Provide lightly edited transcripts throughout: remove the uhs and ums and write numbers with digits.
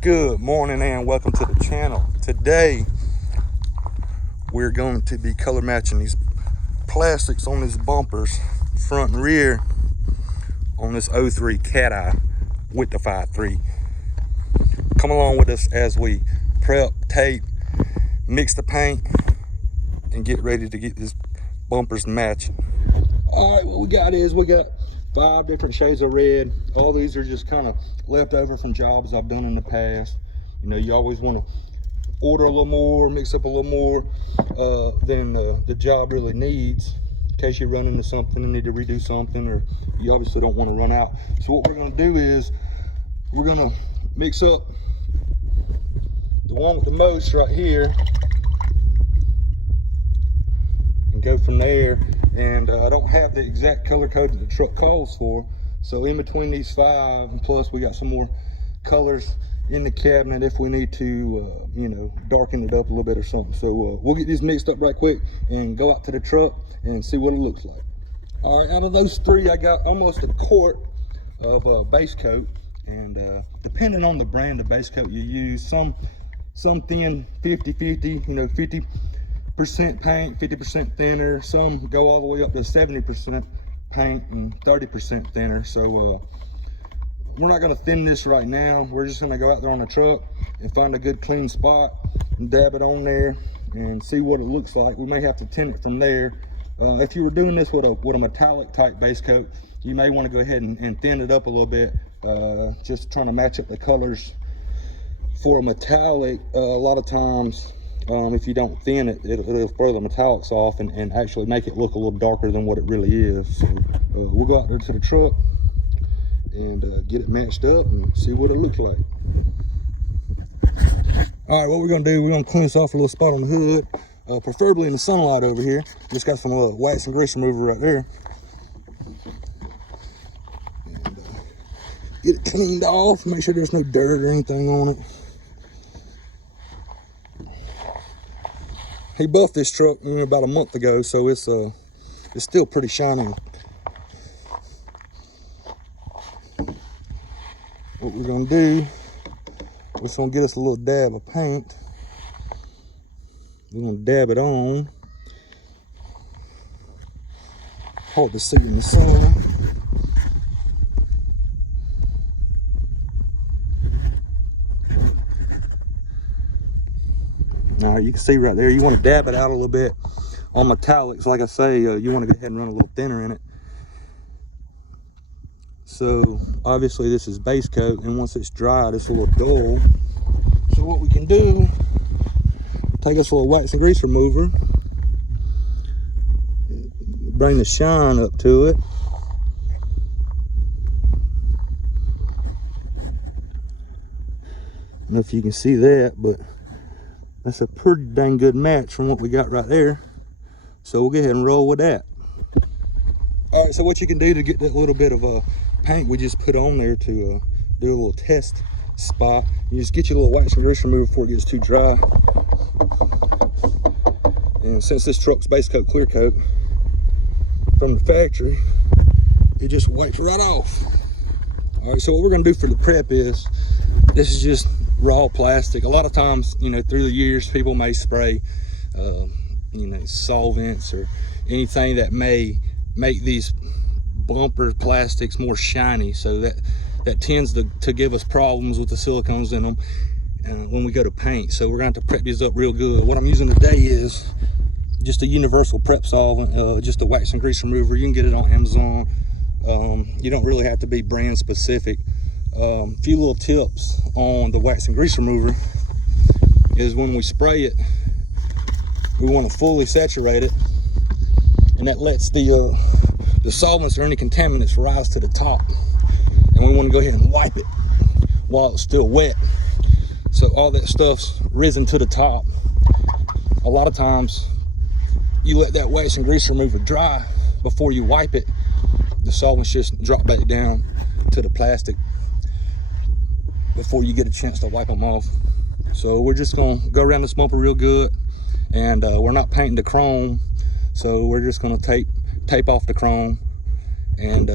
Good morning and welcome to the channel. Today we're going to be color matching these plastics on these bumpers, front and rear, on this 03 Cat Eye with the 5.3. Come along with us as we prep, tape, mix the paint, and get ready to get these bumpers matching. All right, what we got is we got 5 different shades of red. All these are just kind of left over from jobs I've done in the past. You know, you always want to order a little more, mix up a little more than the job really needs, in case you run into something and need to redo something, or you obviously don't want to run out. So what we're going to do is we're going to mix up the one with the most right here and go from there. And I don't have the exact color code that the truck calls for, so in between these 5, and plus we got some more colors in the cabinet if we need to you know, darken it up a little bit or something. So we'll get these mixed up right quick and go out to the truck and see what it looks like. All right, out of those 3 I got almost a quart of base coat, and depending on the brand of base coat you use, some thin 50-50, you know, 50% paint, 50% thinner. Some go all the way up to 70% paint and 30% thinner. So we're not going to thin this right now. We're just going to go out there on the truck and find a good clean spot and dab it on there and see what it looks like. We may have to tint it from there. If you were doing this with a metallic type base coat, you may want to go ahead and thin it up a little bit, just trying to match up the colors. For a metallic, a lot of times if you don't thin it, it'll throw the metallics off and actually make it look a little darker than what it really is. So we'll go out there to the truck and get it matched up and see what it looks like. All right, what we're gonna do, we're gonna clean this off a little spot on the hood, preferably in the sunlight over here. Just got some wax and grease remover right there. And get it cleaned off, make sure there's no dirt or anything on it. He buffed this truck about a month ago, so it's still pretty shiny. What we're gonna do, we're just gonna get us a little dab of paint. We're gonna dab it on. Hard to see in the sun. All right, you can see right there, you want to dab it out a little bit on metallics. Like I say, you want to go ahead and run a little thinner in it. So obviously this is base coat, and once it's dried, it's a little dull. So what we can do, take us a little wax and grease remover, bring the shine up to it. I don't know if you can see that, but that's a pretty dang good match from what we got right there. So we'll go ahead and roll with that. All right, so what you can do to get that little bit of paint we just put on there to do a little test spot, you just get your little wax and grease remover before it gets too dry. And since this truck's base coat clear coat from the factory, it just wipes right off. All right, so what we're gonna do for the prep is, this is just raw plastic. A lot of times, you know, through the years, people may spray, you know, solvents or anything that may make these bumper plastics more shiny. So that tends to give us problems with the silicones in them when we go to paint. So we're going to have to prep these up real good. What I'm using today is just a universal prep solvent, just a wax and grease remover. You can get it on Amazon. You don't really have to be brand specific. A few little tips on the wax and grease remover is, when we spray it, we want to fully saturate it, and that lets the solvents or any contaminants rise to the top, and we want to go ahead and wipe it while it's still wet, so all that stuff's risen to the top. A lot of times you let that wax and grease remover dry before you wipe it, the solvents just drop back down to the plastic before you get a chance to wipe them off. So we're just gonna go around this bumper real good, and we're not painting the chrome, so we're just gonna tape off the chrome, and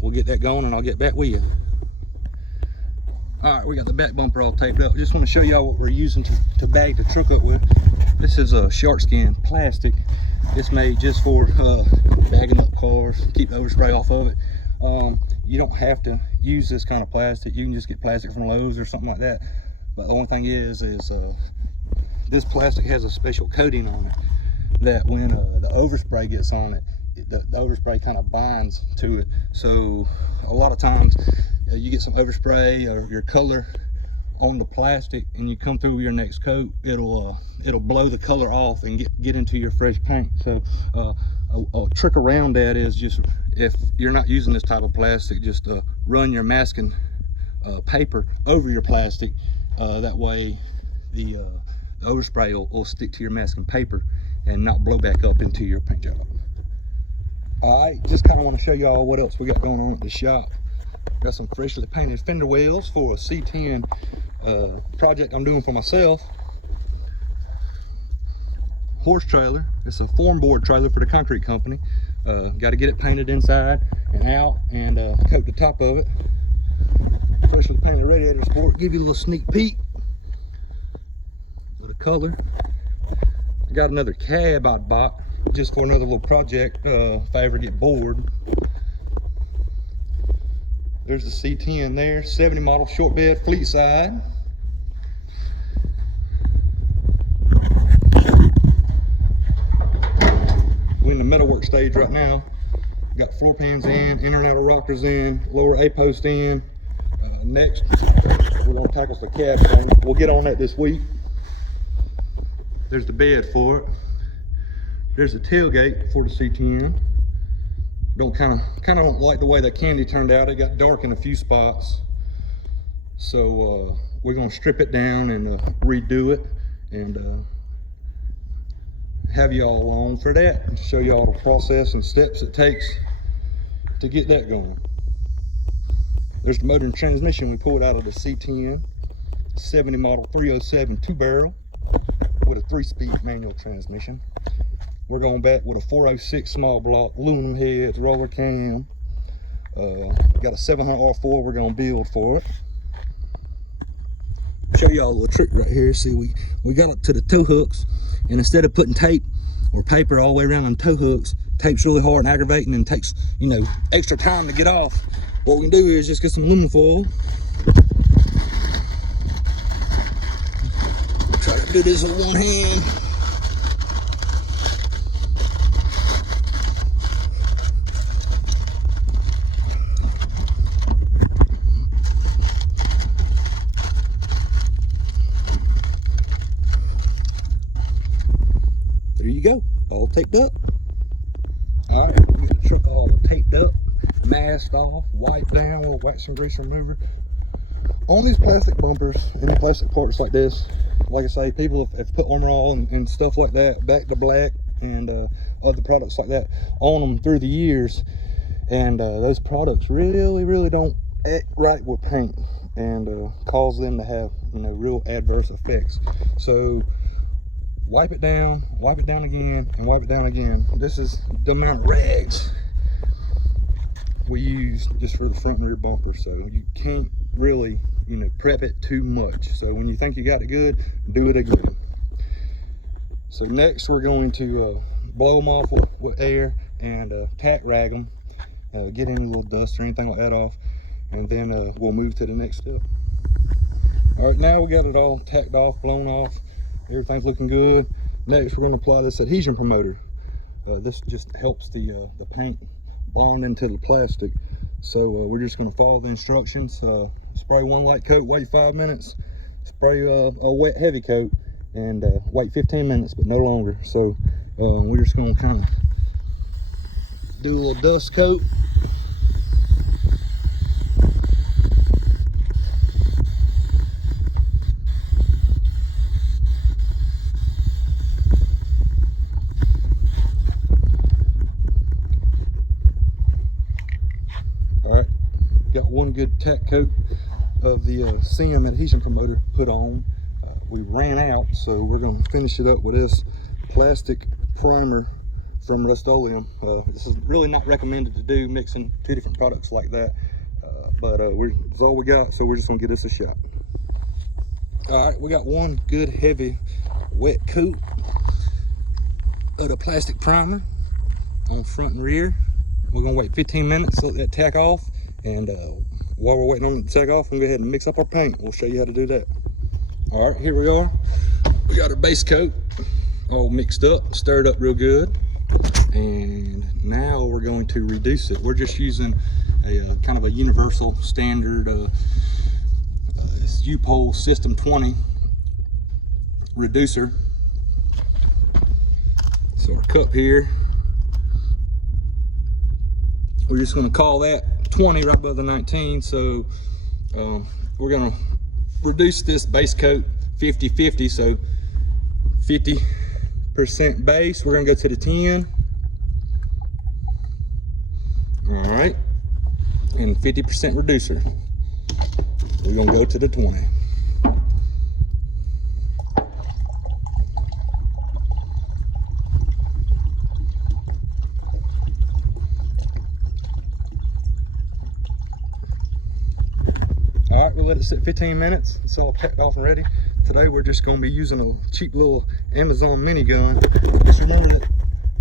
we'll get that going and I'll get back with you. All right, we got the back bumper all taped up. Just want to show y'all what we're using to bag the truck up with. This is a shark skin plastic. It's made just for bagging up cars, keep the overspray off of it. You don't have to use this kind of plastic. You can just get plastic from Lowe's or something like that. But the only thing is this plastic has a special coating on it that when the overspray gets on it, the overspray kind of binds to it. So a lot of times you get some overspray or your color on the plastic and you come through your next coat, it'll blow the color off and get into your fresh paint. So a trick around that is just, if you're not using this type of plastic, just run your masking paper over your plastic. That way the overspray will stick to your masking paper and not blow back up into your paint job. All right, just kind of want to show y'all what else we got going on at the shop. Got some freshly painted fender wells for a C10 project I'm doing for myself. Horse trailer. It's a form board trailer for the concrete company. Got to get it painted inside and out and coat the top of it. Freshly painted radiator sport. Give you a little sneak peek of the color. I got another cab I bought just for another little project if I ever get bored. There's the C10 there, 70 model short bed fleet side. We're in the metalwork stage right now. Got floor pans in, inner and outer rockers in, lower A-post in. Next, we're gonna tackle the cab thing. We'll get on that this week. There's the bed for it. There's the tailgate for the C10. Kind of don't like the way that candy turned out. It got dark in a few spots. So we're gonna strip it down and redo it and have y'all along for that and show y'all the process and steps it takes to get that going. There's the motor and transmission we pulled out of the C10, 70 model 307 2-barrel with a 3-speed manual transmission. We're going back with a 406 small block, aluminum heads, roller cam. Got a 700 R4 we're gonna build for it. Show y'all a little trick right here. See, we got up to the tow hooks, and instead of putting tape or paper all the way around on tow hooks, tape's really hard and aggravating and takes, you know, extra time to get off. What we can do is just get some aluminum foil. Try to do this with one hand. There you go, all taped up. All right, we get the truck all taped up, masked off, wiped down with wax and grease remover. On these plastic bumpers and plastic parts like this, like I say, people have put Armor All and stuff like that, Back to Black and other products like that on them through the years. And those products really don't act right with paint and cause them to have, you know, real adverse effects. So wipe it down again, and wipe it down again. This is the amount of rags we use just for the front and rear bumper, so you can't really, you know, prep it too much. So when you think you got it good, do it again. So next we're going to blow them off with air and tack rag them, get any little dust or anything like that off, and then we'll move to the next step. All right, now we got it all tacked off, blown off. Everything's looking good. Next, we're going to apply this adhesion promoter. This just helps the paint bond into the plastic. So we're just going to follow the instructions. Spray one light coat, wait 5 minutes. Spray a wet heavy coat, and wait 15 minutes, but no longer. So we're just going to kind of do a little dust coat. Got one good tack coat of the CM adhesion promoter put on. We ran out, so we're going to finish it up with this plastic primer from Rust-Oleum. This is really not recommended to do, mixing two different products like that. but it's all we got, so we're just gonna give this a shot. All right, we got one good heavy wet coat of the plastic primer on front and rear. We're gonna wait 15 minutes, let that tack off, and while we're waiting on it to tack off, I'm gonna go ahead and mix up our paint. We'll show you how to do that. All right, here we are. We got our base coat all mixed up, stirred up real good, and now we're going to reduce it. We're just using a kind of a universal standard U-Pole System 20 reducer. So our cup here, we're just going to call that 20 right above the 19. So we're going to reduce this base coat 50-50. So 50% base, we're going to go to the 10. All right, and 50% reducer, we're going to go to the 20. All right, we'll let it sit 15 minutes. It's all tacked off and ready. Today we're just going to be using a cheap little Amazon minigun. Just remember that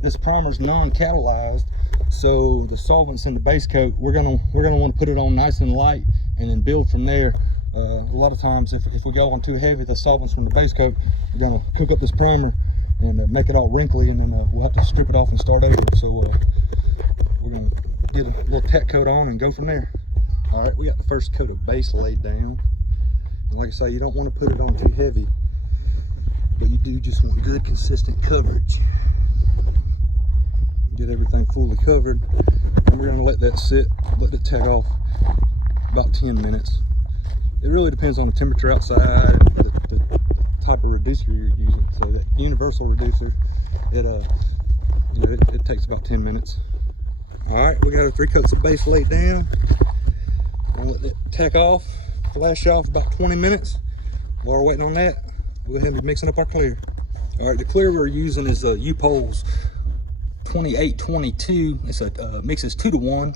this primer is non-catalyzed, so the solvents in the base coat, we're gonna want to put it on nice and light and then build from there. A lot of times if we go on too heavy, the solvents from the base coat are gonna cook up this primer and make it all wrinkly, and then we'll have to strip it off and start over. So we're gonna get a little tack coat on and go from there. All right, we got the first coat of base laid down. And like I say, you don't want to put it on too heavy, but you do just want good consistent coverage. Get everything fully covered, and we're going to let that sit, let it tack off about 10 minutes. It really depends on the temperature outside, the type of reducer you're using. So that universal reducer, it takes about 10 minutes. All right, we got our 3 coats of base laid down. I'm gonna let that tack off, flash off about 20 minutes. While we're waiting on that, we'll go ahead and be mixing up our clear. All right, the clear we're using is U-Pole's 2822. It's a mixes 2 to 1,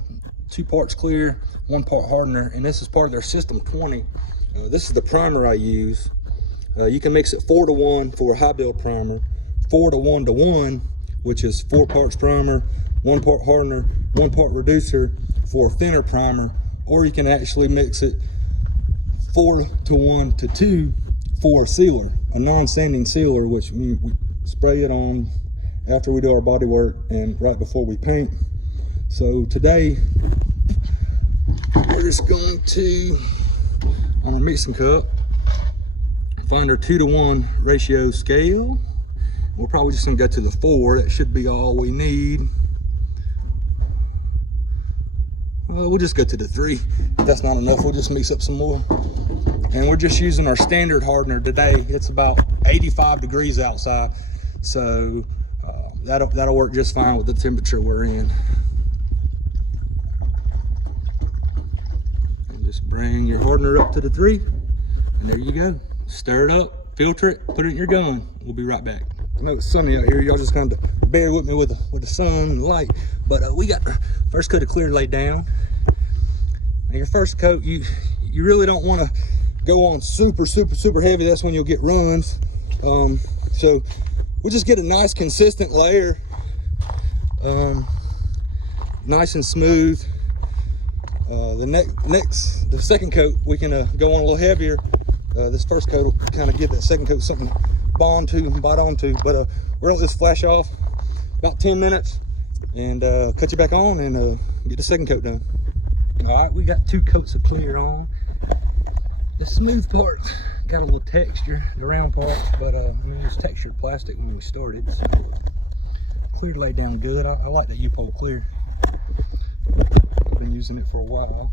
2 parts clear, 1 part hardener, and this is part of their System 20. This is the primer I use. You can mix it 4 to 1 for a high build primer, 4 to 1 to 1, which is 4 parts primer, 1 part hardener, 1 part reducer for a thinner primer, or you can actually mix it 4 to 1 to 2 for a sealer, a non-sanding sealer, which we spray it on after we do our body work and right before we paint. So today we're just going to, on our mixing cup, find our 2 to 1 ratio scale. We're probably just gonna go to the 4. That should be all we need. We'll just go to the 3. If that's not enough, we'll just mix up some more. And we're just using our standard hardener today. It's about 85 degrees outside, so that'll work just fine with the temperature we're in. And just bring your hardener up to the 3, and there you go. Stir it up, filter it, put it in your gun. We'll be right back. I know it's sunny out here. Y'all just kind of bear with me with the sun and light, but we got our first coat of clear laid down. And your first coat, you really don't want to go on super heavy. That's when you'll get runs. So we'll just get a nice consistent layer, nice and smooth. The second coat, we can go on a little heavier. This first coat will kind of give that second coat something to bite onto. But we're gonna let this flash off about 10 minutes and cut you back on and get the second coat done. All right, we got 2 coats of clear on. The smooth part got a little texture, the round part, but we used textured plastic when we started. So clear laid down good. I like that U-Pole clear. I've been using it for a while.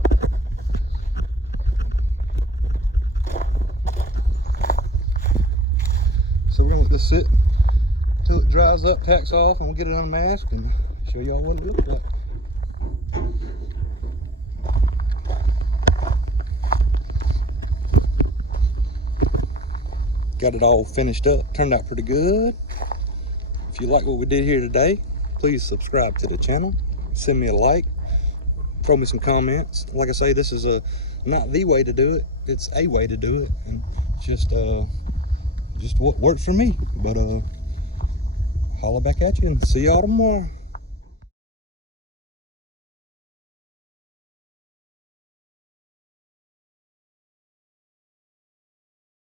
So we're gonna let this sit until it dries up, tacks off, and we'll get it unmasked and show y'all what it looks like. Got it all finished up, turned out pretty good. If you like what we did here today, please subscribe to the channel, send me a like, throw me some comments. Like I say, this is not the way to do it. It's a way to do it, and just what works for me. But holla back at you and see y'all tomorrow.